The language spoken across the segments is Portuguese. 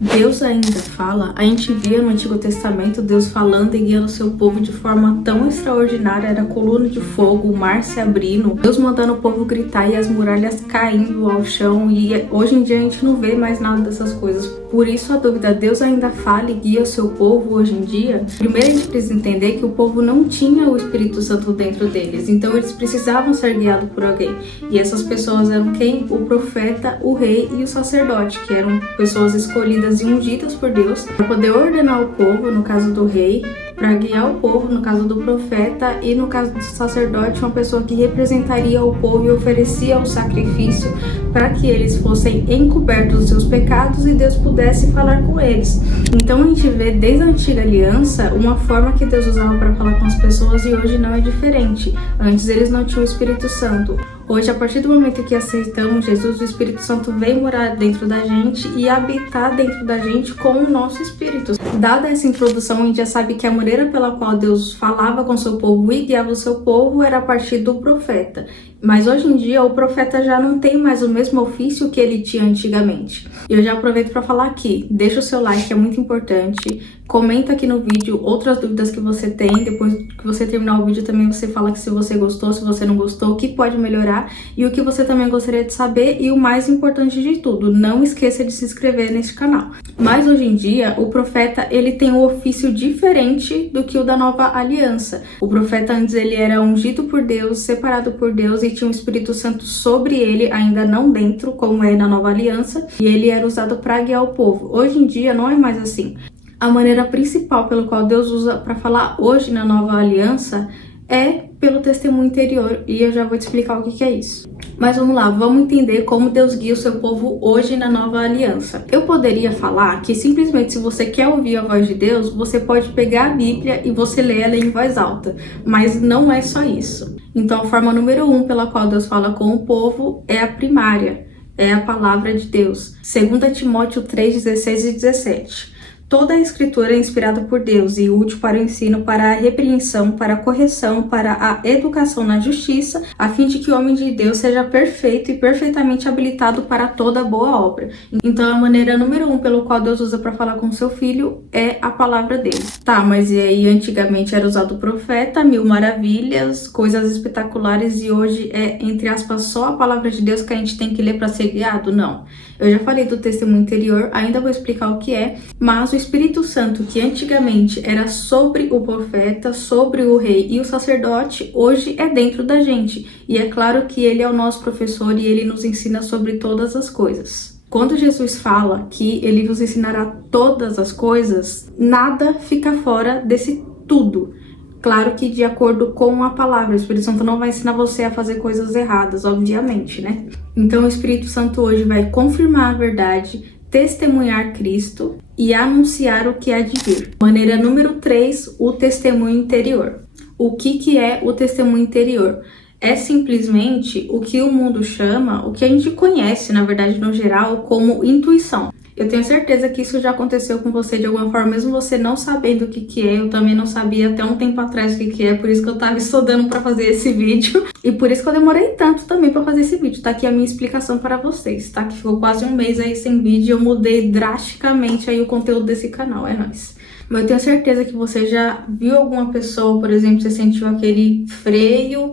Deus ainda fala, a gente via no Antigo Testamento Deus falando e guiando o seu povo de forma tão extraordinária, era coluna de fogo, o mar se abrindo, Deus mandando o povo gritar e as muralhas caindo ao chão, e hoje em dia a gente não vê mais nada dessas coisas. Por isso a dúvida, Deus ainda fala e guia o seu povo hoje em dia? Primeiro a gente precisa entender que o povo não tinha o Espírito Santo dentro deles, então eles precisavam ser guiados por alguém, e essas pessoas eram quem? O profeta, o rei e o sacerdote, que eram pessoas escolhidas e ungidas por Deus para poder ordenar o povo, no caso do rei, para guiar o povo, no caso do profeta, e no caso do sacerdote, uma pessoa que representaria o povo e oferecia o sacrifício para que eles fossem encobertos dos seus pecados e Deus pudesse falar com eles. Então a gente vê desde a antiga aliança uma forma que Deus usava para falar com as pessoas, e hoje não é diferente. Antes eles não tinham o Espírito Santo. Hoje, a partir do momento que aceitamos Jesus, o Espírito Santo vem morar dentro da gente e habitar dentro da gente com o nosso espírito. Dada essa introdução, a gente já sabe que a maneira pela qual Deus falava com o seu povo e guiava o seu povo era a partir do profeta. Mas hoje em dia o profeta já não tem mais o mesmo ofício que ele tinha antigamente. Eu já aproveito para falar aqui, deixa o seu like, é muito importante. Comenta aqui no vídeo outras dúvidas que você tem. Depois que você terminar o vídeo também você fala que se você gostou, se você não gostou, o que pode melhorar e o que você também gostaria de saber. E o mais importante de tudo, não esqueça de se inscrever nesse canal. Mas hoje em dia o profeta ele tem um ofício diferente do que o da nova aliança. O profeta antes ele era ungido por Deus, separado por Deus e tinha o Espírito Santo sobre ele, ainda não dentro, como é na nova aliança, e ele era usado para guiar o povo. Hoje em dia não é mais assim. A maneira principal pelo qual Deus usa para falar hoje na nova aliança é pelo testemunho interior, e eu já vou te explicar o que é isso. Mas vamos lá, vamos entender como Deus guia o seu povo hoje na nova aliança. Eu poderia falar que simplesmente se você quer ouvir a voz de Deus, você pode pegar a Bíblia e você lê ela em voz alta, mas não é só isso. Então a forma número 1 pela qual Deus fala com o povo é a primária, é a palavra de Deus. 2 Timóteo 3, 16 e 17. Toda a escritura é inspirada por Deus e útil para o ensino, para a repreensão, para a correção, para a educação na justiça, a fim de que o homem de Deus seja perfeito e perfeitamente habilitado para toda boa obra. Então a maneira número 1 pelo qual Deus usa para falar com seu filho é a palavra dele. Tá, mas e aí antigamente era usado o profeta, 1000 maravilhas, coisas espetaculares, e hoje é, entre aspas, só a palavra de Deus que a gente tem que ler para ser guiado? Não. Eu já falei do testemunho interior, ainda vou explicar o que é, mas o Espírito Santo, que antigamente era sobre o profeta, sobre o rei e o sacerdote, hoje é dentro da gente. E é claro que ele é o nosso professor e ele nos ensina sobre todas as coisas. Quando Jesus fala que ele nos ensinará todas as coisas, nada fica fora desse tudo. Claro que de acordo com a palavra, o Espírito Santo não vai ensinar você a fazer coisas erradas, obviamente, né? Então o Espírito Santo hoje vai confirmar a verdade, testemunhar Cristo e anunciar o que há de vir. Maneira número 3, o testemunho interior. O que é o testemunho interior? É simplesmente o que o mundo chama, o que a gente conhece, na verdade, no geral, como intuição. Eu tenho certeza que isso já aconteceu com você de alguma forma, mesmo você não sabendo o que é. Eu também não sabia até um tempo atrás o que é, por isso que eu tava estudando para fazer esse vídeo. E por isso que eu demorei tanto também para fazer esse vídeo. Tá aqui a minha explicação para vocês, tá? Que ficou quase um mês aí sem vídeo, eu mudei drasticamente aí o conteúdo desse canal, é nóis. Mas eu tenho certeza que você já viu alguma pessoa, por exemplo, você sentiu aquele freio,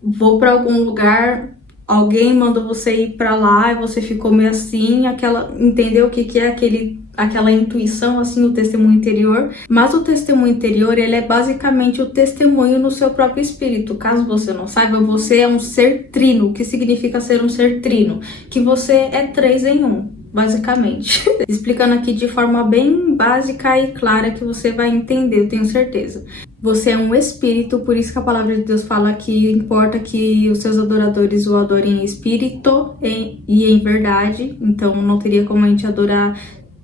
vou para algum lugar, alguém mandou você ir pra lá e você ficou meio assim, entendeu o que é aquela intuição, assim, o testemunho interior. Mas o testemunho interior, ele é basicamente o testemunho no seu próprio espírito. Caso você não saiba, você é um ser trino. O que significa ser um ser trino? Que você é 3 em 1, basicamente. Explicando aqui de forma bem básica e clara que você vai entender, eu tenho certeza. Você é um espírito, por isso que a palavra de Deus fala que importa que os seus adoradores o adorem em espírito e em verdade. Então não teria como a gente adorar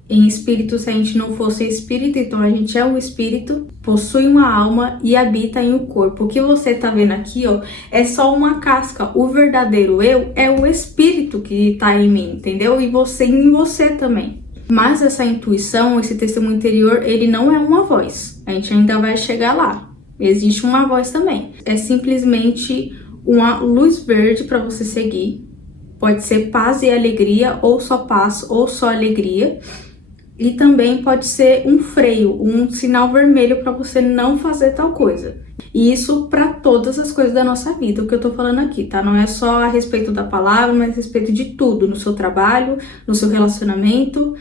em espírito se a gente não fosse espírito. Então a gente é um espírito, possui uma alma e habita em um corpo. O que você tá vendo aqui, ó, é só uma casca. O verdadeiro eu é o espírito que tá em mim, entendeu? E você em você também. Mas essa intuição, esse testemunho interior, ele não é uma voz. A gente ainda vai chegar lá. Existe uma voz também. É simplesmente uma luz verde para você seguir. Pode ser paz e alegria, ou só paz, ou só alegria. E também pode ser um freio, um sinal vermelho para você não fazer tal coisa. E isso para todas as coisas da nossa vida, o que eu tô falando aqui, tá? Não é só a respeito da palavra, mas a respeito de tudo, no seu trabalho, no seu relacionamento,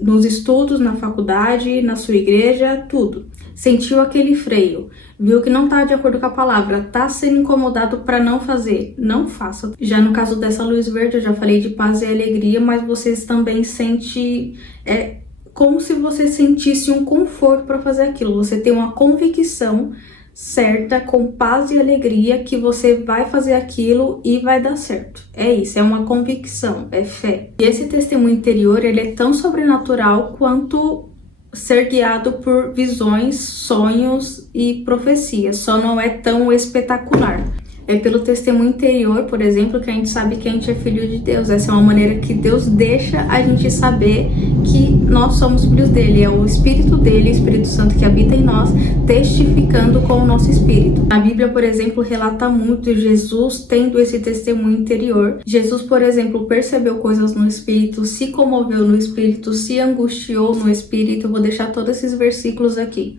nos estudos, na faculdade, na sua igreja, tudo. Sentiu aquele freio, viu que não tá de acordo com a palavra, tá sendo incomodado para não fazer, não faça. Já no caso dessa luz verde, eu já falei de paz e alegria, mas vocês também sentem, como se você sentisse um conforto para fazer aquilo. Você tem uma convicção certa, com paz e alegria, que você vai fazer aquilo e vai dar certo. É isso, é uma convicção, é fé. E esse testemunho interior, ele é tão sobrenatural quanto ser guiado por visões, sonhos e profecias, só não é tão espetacular. É pelo testemunho interior, por exemplo, que a gente sabe que a gente é filho de Deus. Essa é uma maneira que Deus deixa a gente saber que nós somos filhos dele. É o Espírito dele, o Espírito Santo que habita em nós, testificando com o nosso espírito. A Bíblia, por exemplo, relata muito Jesus tendo esse testemunho interior. Jesus, por exemplo, percebeu coisas no espírito, se comoveu no espírito, se angustiou no espírito. Eu vou deixar todos esses versículos aqui.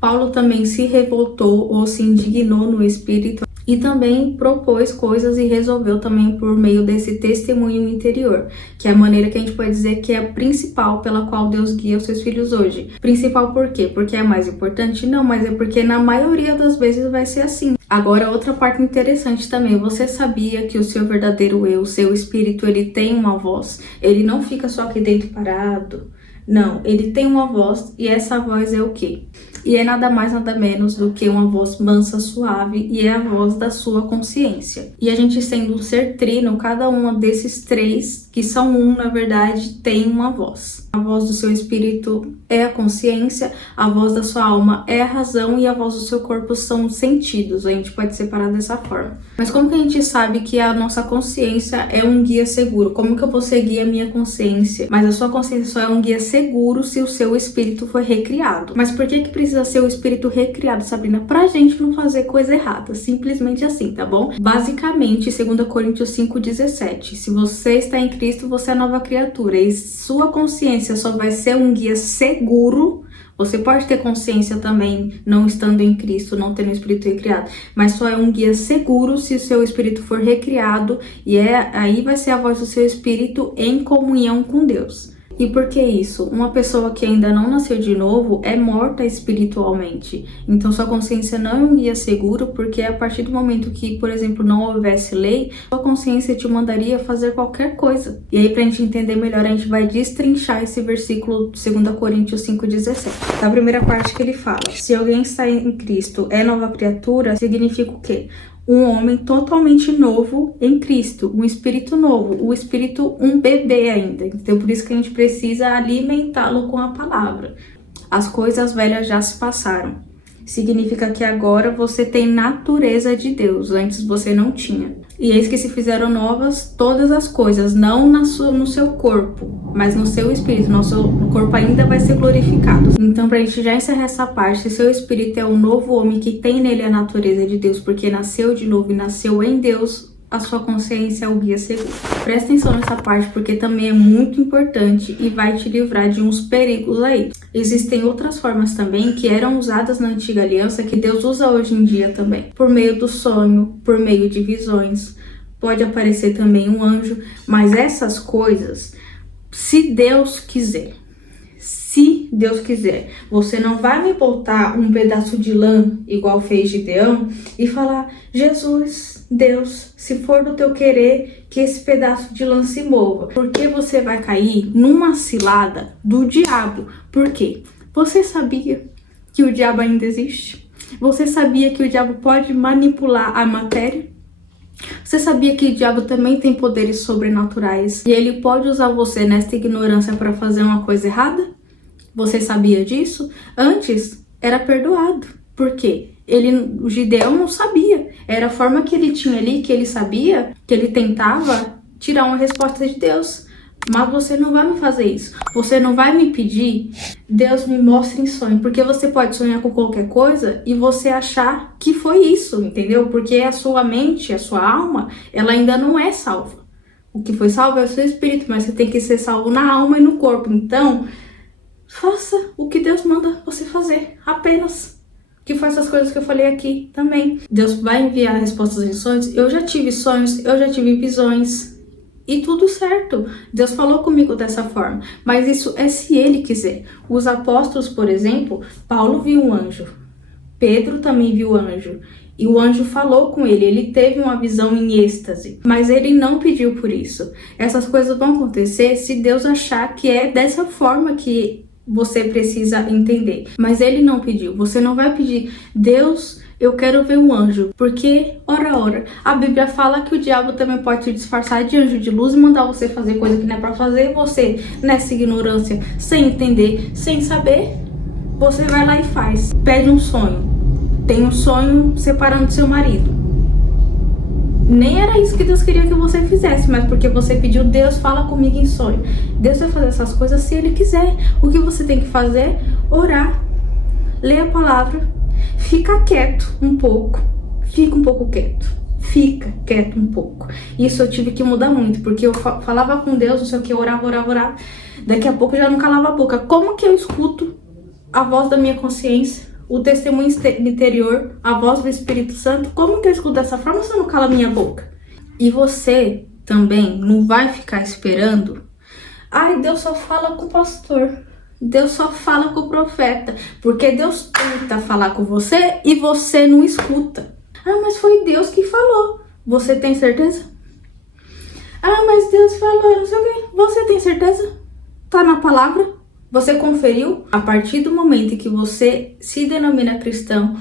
Paulo também se revoltou ou se indignou no espírito e também propôs coisas e resolveu também por meio desse testemunho interior, que é a maneira que a gente pode dizer que é a principal pela qual Deus guia os seus filhos hoje. Principal por quê? Porque é mais importante? Não, mas é porque na maioria das vezes vai ser assim. Agora, outra parte interessante também, você sabia que o seu verdadeiro eu, o seu espírito, ele tem uma voz? Ele não fica só aqui dentro parado. Não, ele tem uma voz e essa voz é o quê? E é nada mais, nada menos do que uma voz mansa, suave, e é a voz da sua consciência. E a gente sendo um ser trino, cada uma desses três, que são um, na verdade, tem uma voz. A voz do seu espírito é a consciência, a voz da sua alma é a razão e a voz do seu corpo são os sentidos. A gente pode separar dessa forma. Mas como que a gente sabe que a nossa consciência é um guia seguro? Como que eu vou seguir a minha consciência? Mas a sua consciência só é um guia seguro se o seu espírito foi recriado. Mas por que precisa ser o espírito recriado, Sabrina? Pra gente não fazer coisa errada. Simplesmente assim, tá bom? Basicamente, 2 Coríntios 5,17. Se você está em Cristo, você é nova criatura. E sua consciência só vai ser um guia seguro. Você pode ter consciência também não estando em Cristo, não tendo o espírito recriado, mas só é um guia seguro se o seu espírito for recriado, e aí vai ser a voz do seu espírito em comunhão com Deus. E por que isso? Uma pessoa que ainda não nasceu de novo é morta espiritualmente. Então sua consciência não é um guia seguro, porque a partir do momento que, por exemplo, não houvesse lei, sua consciência te mandaria fazer qualquer coisa. E aí, pra gente entender melhor, a gente vai destrinchar esse versículo 2 Coríntios 5,17. Da primeira parte que ele fala: se alguém está em Cristo é nova criatura, significa o quê? Um homem totalmente novo em Cristo, um espírito novo, o espírito um bebê ainda. Então por isso que a gente precisa alimentá-lo com a palavra. As coisas velhas já se passaram. Significa que agora você tem natureza de Deus, antes você não tinha. E eis que se fizeram novas todas as coisas, não no seu corpo, mas no seu espírito. Nosso corpo ainda vai ser glorificado. Então, pra gente já encerrar essa parte, se seu espírito é um novo homem que tem nele a natureza de Deus, porque nasceu de novo e nasceu em Deus, a sua consciência é o guia seguro. Presta atenção nessa parte, porque também é muito importante e vai te livrar de uns perigos aí. Existem outras formas também que eram usadas na antiga aliança, que Deus usa hoje em dia também. Por meio do sonho, por meio de visões. Pode aparecer também um anjo, mas essas coisas, se Deus quiser, você não vai me botar um pedaço de lã, igual fez Gideão, e falar: Jesus, Deus, se for do teu querer, que esse pedaço de lã se mova. Porque você vai cair numa cilada do diabo. Por quê? Você sabia que o diabo ainda existe? Você sabia que o diabo pode manipular a matéria? Você sabia que o diabo também tem poderes sobrenaturais e ele pode usar você nesta ignorância para fazer uma coisa errada? Você sabia disso? Antes era perdoado. Por quê? O Gideão não sabia. Era a forma que ele tinha ali, que ele sabia, que ele tentava tirar uma resposta de Deus. Mas você não vai me fazer isso. Você não vai me pedir, Deus me mostre em sonho. Porque você pode sonhar com qualquer coisa e você achar que foi isso, entendeu? Porque a sua mente, a sua alma, ela ainda não é salva. O que foi salvo é o seu espírito, mas você tem que ser salvo na alma e no corpo. Então, faça o que Deus manda você fazer, apenas. Que faça as coisas que eu falei aqui também. Deus vai enviar respostas em sonhos. Eu já tive sonhos, eu já tive visões. E tudo certo. Deus falou comigo dessa forma. Mas isso é se Ele quiser. Os apóstolos, por exemplo, Paulo viu um anjo. Pedro também viu anjo. E o anjo falou com ele. Ele teve uma visão em êxtase. Mas ele não pediu por isso. Essas coisas vão acontecer se Deus achar que é dessa forma que você precisa entender. Mas ele não pediu. Você não vai pedir, Deus, eu quero ver um anjo. Porque, ora, a Bíblia fala que o diabo também pode te disfarçar de anjo de luz e mandar você fazer coisa que não é pra fazer. Você, nessa ignorância, sem entender, sem saber, você vai lá e faz. Pede um sonho. Tem um sonho separando do seu marido. Nem era isso que Deus queria que você fizesse, mas porque você pediu, Deus fala comigo em sonho. Deus vai fazer essas coisas se Ele quiser. O que você tem que fazer? Orar, ler a palavra, fica quieto um pouco, fica um pouco quieto, fica quieto um pouco. Isso eu tive que mudar muito, porque eu falava com Deus, não sei o que, orava, daqui a pouco eu já não calava a boca. Como que eu escuto a voz da minha consciência? O testemunho interior, a voz do Espírito Santo, como que eu escuto dessa forma se eu não calo a minha boca? E você também não vai ficar esperando, ai, Deus só fala com o pastor, Deus só fala com o profeta, porque Deus tenta falar com você e você não escuta. Ah, mas foi Deus que falou. Você tem certeza? Ah, mas Deus falou, não sei o quê. Você tem certeza? Tá na palavra? Você conferiu? A partir do momento em que você se denomina cristão,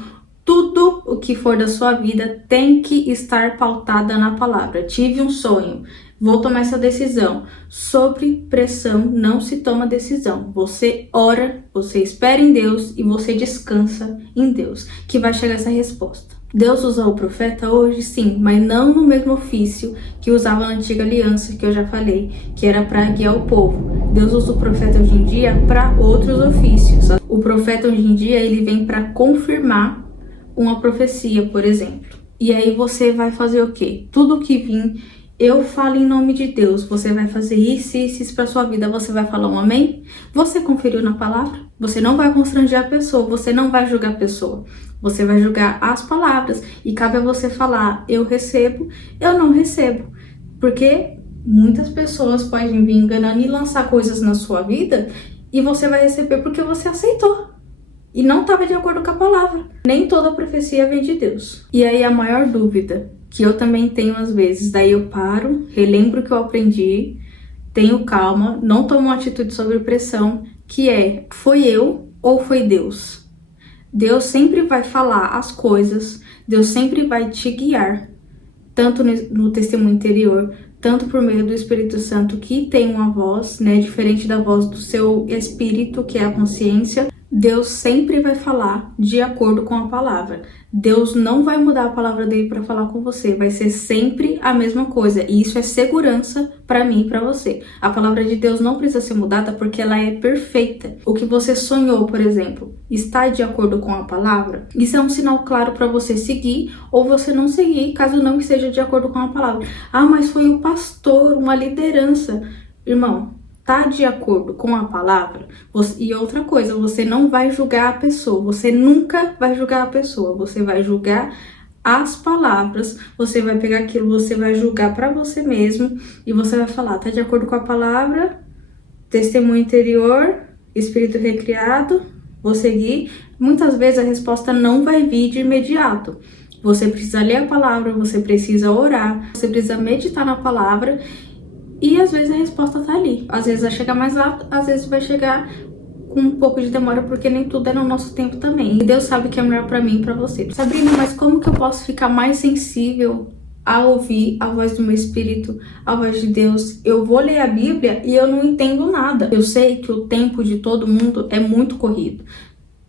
tudo o que for da sua vida tem que estar pautada na palavra. Tive um sonho, vou tomar essa decisão. Sobre pressão não se toma decisão. Você ora, você espera em Deus e você descansa em Deus, que vai chegar essa resposta. Deus usou o profeta hoje, sim, mas não no mesmo ofício que usava na antiga aliança, que eu já falei, que era para guiar o povo. Deus usa o profeta hoje em dia para outros ofícios. O profeta hoje em dia, ele vem para confirmar uma profecia, por exemplo. E aí você vai fazer o quê? Tudo que vir, eu falo em nome de Deus, você vai fazer isso para sua vida, você vai falar um amém? Você conferiu na palavra? Você não vai constranger a pessoa, você não vai julgar a pessoa. Você vai julgar as palavras e cabe a você falar, eu recebo, eu não recebo. Porque muitas pessoas podem vir enganando e lançar coisas na sua vida e você vai receber porque você aceitou. E não estava de acordo com a palavra. Nem toda profecia vem de Deus. E aí a maior dúvida, que eu também tenho às vezes, daí eu paro, relembro o que eu aprendi, tenho calma, não tomo uma atitude sobre pressão, que é, foi eu ou foi Deus? Deus sempre vai falar as coisas, Deus sempre vai te guiar, tanto no testemunho interior, tanto por meio do Espírito Santo, que tem uma voz, né, diferente da voz do seu espírito, que é a consciência. Deus sempre vai falar de acordo com a palavra. Deus não vai mudar a palavra dele para falar com você, vai ser sempre a mesma coisa. E isso é segurança para mim e para você. A palavra de Deus não precisa ser mudada porque ela é perfeita. O que você sonhou, por exemplo, está de acordo com a palavra? Isso é um sinal claro para você seguir ou você não seguir, caso não esteja de acordo com a palavra. Ah, mas foi o pastor, uma liderança. Irmão, tá de acordo com a palavra? E outra coisa, você não vai julgar a pessoa, você nunca vai julgar a pessoa, você vai julgar as palavras, você vai pegar aquilo, você vai julgar para você mesmo e você vai falar, tá de acordo com a palavra, testemunho interior, espírito recriado, vou seguir. Muitas vezes a resposta não vai vir de imediato. Você precisa ler a palavra, você precisa orar, você precisa meditar na palavra. E às vezes a resposta tá ali. Às vezes vai chegar mais rápido, às vezes vai chegar com um pouco de demora, porque nem tudo é no nosso tempo também. E Deus sabe o que é melhor pra mim e pra você. Sabrina, mas como que eu posso ficar mais sensível a ouvir a voz do meu espírito, a voz de Deus? Eu vou ler a Bíblia e eu não entendo nada. Eu sei que o tempo de todo mundo é muito corrido.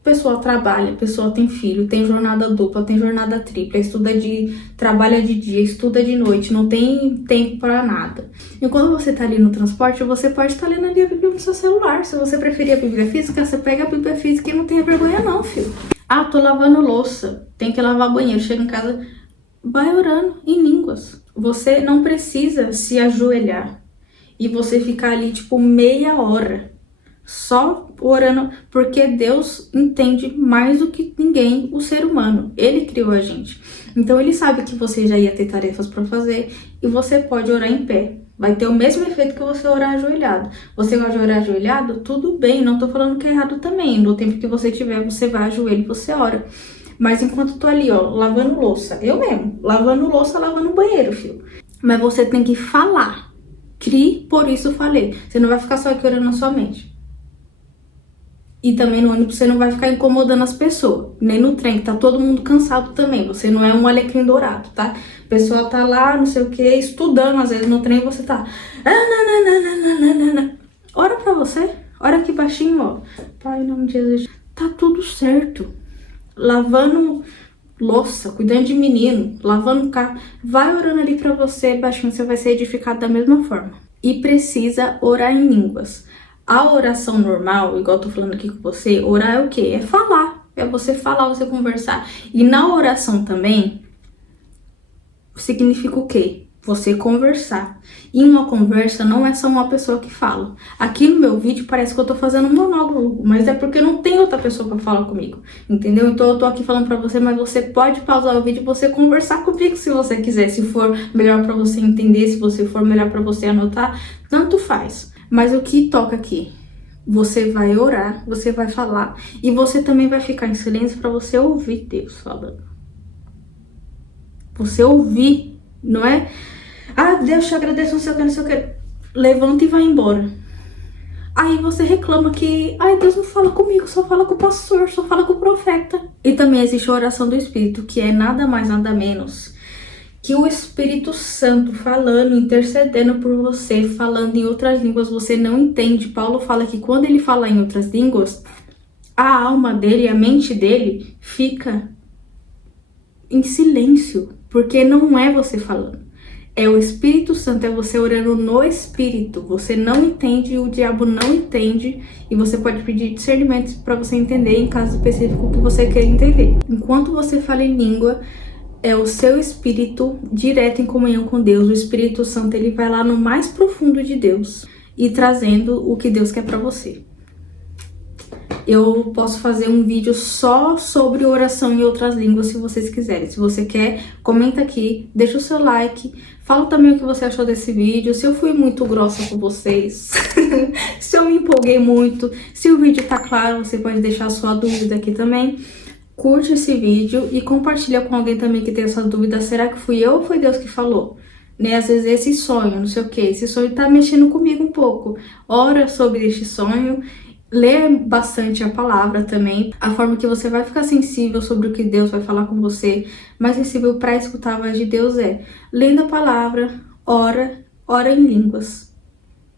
A pessoa trabalha, a pessoa tem filho, tem jornada dupla, tem jornada tripla, trabalha de dia, estuda de noite, não tem tempo para nada. E quando você tá ali no transporte, você pode estar lendo ali a Bíblia no seu celular. Se você preferir a Bíblia física, você pega a Bíblia física e não tenha vergonha não, filho. Ah, tô lavando louça, tem que lavar banheiro, chega em casa, vai orando em línguas. Você não precisa se ajoelhar e você ficar ali tipo meia hora só orando, porque Deus entende mais do que ninguém o ser humano. Ele criou a gente. Então ele sabe que você já ia ter tarefas para fazer e você pode orar em pé. Vai ter o mesmo efeito que você orar ajoelhado. Você gosta de orar ajoelhado? Tudo bem, não tô falando que é errado também. No tempo que você tiver, você vai ajoelho e você ora. Mas enquanto eu tô ali, ó, lavando louça, eu mesmo, lavando louça, lavando banheiro, filho. Mas você tem que falar. Crie, por isso falei. Você não vai ficar só aqui orando na sua mente. E também no ônibus você não vai ficar incomodando as pessoas. Nem no trem, que tá todo mundo cansado também. Você não é um alecrim dourado, tá? A pessoa tá lá, não sei o que, estudando. Às vezes no trem você tá... Ora pra você. Ora aqui baixinho, ó. Pai, em nome de Jesus. Tá tudo certo. Lavando louça, cuidando de menino, lavando carro. Vai orando ali pra você, baixinho. Você vai ser edificado da mesma forma. E precisa orar em línguas. A oração normal, igual eu tô falando aqui com você, orar é o quê? É falar. É você falar, você conversar. E na oração também, significa o quê? Você conversar. E uma conversa não é só uma pessoa que fala. Aqui no meu vídeo parece que eu tô fazendo um monólogo, mas é porque não tem outra pessoa pra falar comigo, entendeu? Então eu tô aqui falando pra você, mas você pode pausar o vídeo e você conversar comigo se você quiser. Se for melhor pra você entender, se você for melhor pra você anotar, tanto faz. Mas o que toca aqui? Você vai orar, você vai falar e você também vai ficar em silêncio para você ouvir Deus falando. Você ouvir, não é? Ah, Deus, te agradeço, não sei o que, não sei o que. Levanta e vai embora. Aí você reclama que, ai, Deus não fala comigo, só fala com o pastor, só fala com o profeta. E também existe a oração do Espírito, que é nada mais, nada menos que o Espírito Santo falando, intercedendo por você, falando em outras línguas, você não entende. Paulo fala que quando ele fala em outras línguas, a alma dele, a mente dele fica em silêncio, porque não é você falando. É o Espírito Santo, é você orando no Espírito. Você não entende, o diabo não entende, e você pode pedir discernimento para você entender em caso específico que você quer entender. Enquanto você fala em língua, é o seu espírito direto em comunhão com Deus. O Espírito Santo, ele vai lá no mais profundo de Deus e trazendo o que Deus quer para você. Eu posso fazer um vídeo só sobre oração em outras línguas se vocês quiserem. Se você quer, comenta aqui, deixa o seu like, fala também o que você achou desse vídeo, se eu fui muito grossa com vocês, se eu me empolguei muito, se o vídeo tá claro, você pode deixar a sua dúvida aqui também. Curte esse vídeo e compartilha com alguém também que tem essa dúvida. Será que fui eu ou foi Deus que falou? Né? Às vezes esse sonho, não sei o que, esse sonho tá mexendo comigo um pouco. Ora sobre este sonho, lê bastante a palavra também. A forma que você vai ficar sensível sobre o que Deus vai falar com você, mais sensível para escutar a voz de Deus é lendo a palavra, ora em línguas.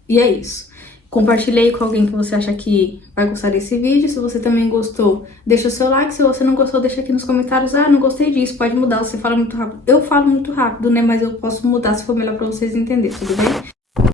E é isso. Compartilhe aí com alguém que você acha que vai gostar desse vídeo. Se você também gostou, deixa o seu like. Se você não gostou, deixa aqui nos comentários. Ah, não gostei disso, pode mudar. Você fala muito rápido. Eu falo muito rápido, né? Mas eu posso mudar se for melhor pra vocês entenderem, tudo bem?